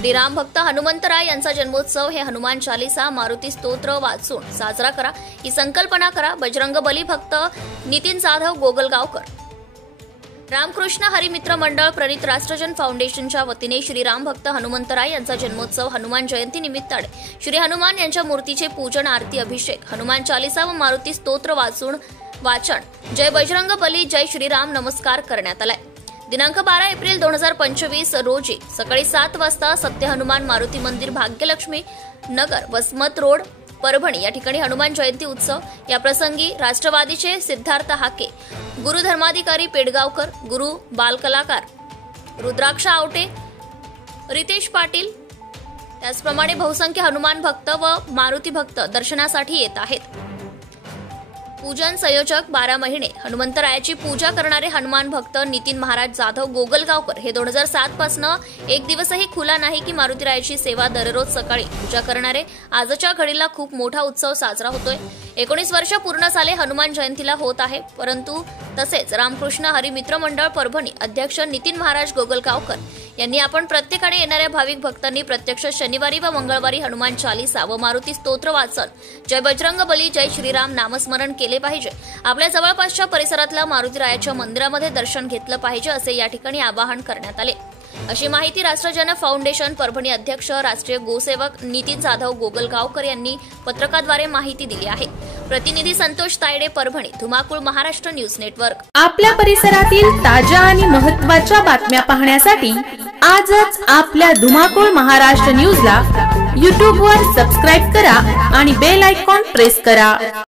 श्रीराम भक्त हनुमंतराय यांचा जन्मोत्सव हे हनुमान चालीसा मारुती स्तोत्र वाचून साजरा करा ही संकल्पना करा। बजरंग बली भक्त नितीन जाधव गोगलगावकर। रामकृष्ण हरिमित्र मंडळ प्रणित राष्ट्रजन फाउंडेशनच्या वतीने श्रीराम भक्त हनुमंतराय यांचा जन्मोत्सव हनुमान जयंती निमित्ताने श्री हनुमान यांच्या मूर्तीचे पूजन आरती अभिषेक हनुमान चालीसा व मारुती स्तोत्र वाचन जय बजरंग बली जय श्रीराम नमस्कार करण्यात आलाय। दिनांक 12 एप्रिल 2025 रोजी सकाळी 7 वाजता सत्य हनुमान मारुती मंदिर भाग्यलक्ष्मी नगर वसमत रोड परभणी या ठिकाणी हनुमान जयंती उत्सव या प्रसंगी राष्ट्रवादीचे सिद्धार्थ हाके, गुरु धर्माधिकारी पेडगावकर, गुरु बालकलाकार रुद्राक्ष आवटे, रितेश पाटील त्याचप्रमाणे बहुसंख्य हनुमान भक्त व मारुती भक्त दर्शनासाठी येत आहेत। पूजन संयोजक 12 महिने हनुमंतरायाची पूजा करणारे हनुमान भक्त नितीन महाराज जाधव गोगलगावकर हे 2007 पासून एक दिवसही खुला नाही की मारुतीरायाची सेवा दररोज सकाळी पूजा करणारे आजच्या घडीला खूप मोठा उत्सव साजरा होतोय। 19 वर्ष पूर्ण झाले हनुमान जयंतीला होत आहे, परंतु तसेच रामकृष्ण हरिमित्र मंडळ परभणी अध्यक्ष नितीन महाराज गोगलगावकर यांनी आपण प्रत्येकाने येणाऱ्या भाविक भक्तांनी प्रत्यक्ष शनिवारी व मंगळवारी हनुमान चालीसा व मारुती स्तोत्र वाचन जय बजरंग बली जय श्रीराम नामस्मरण केले पाहिजे। आपल्या जवळपासच्या परिसरातल्या मारुतीरायाच्या मंदिरामध्ये दर्शन घेतलं पाहिजे असे या ठिकाणी आवाहन करण्यात आले। अशी माहिती राष्ट्रजन फाउंडेशन परभणी अध्यक्ष राष्ट्रीय गोसेवक नितीन जाधव गोगलगावकर यांनी पत्रकाद्वारे माहिती दिली आहे। प्रतिनिधी संतोष तायडे परभणी धुमाकूळ महाराष्ट्र न्यूज नेटवर्क। आपल्या परिसरातील ताज्या आणि महत्त्वाच्या बातम्या पाहण्यासाठी आजच आपल्या धुमाकूळ महाराष्ट्र न्यूजला YouTube वर सबस्क्राइब करा आणि बेल आयकॉन प्रेस करा।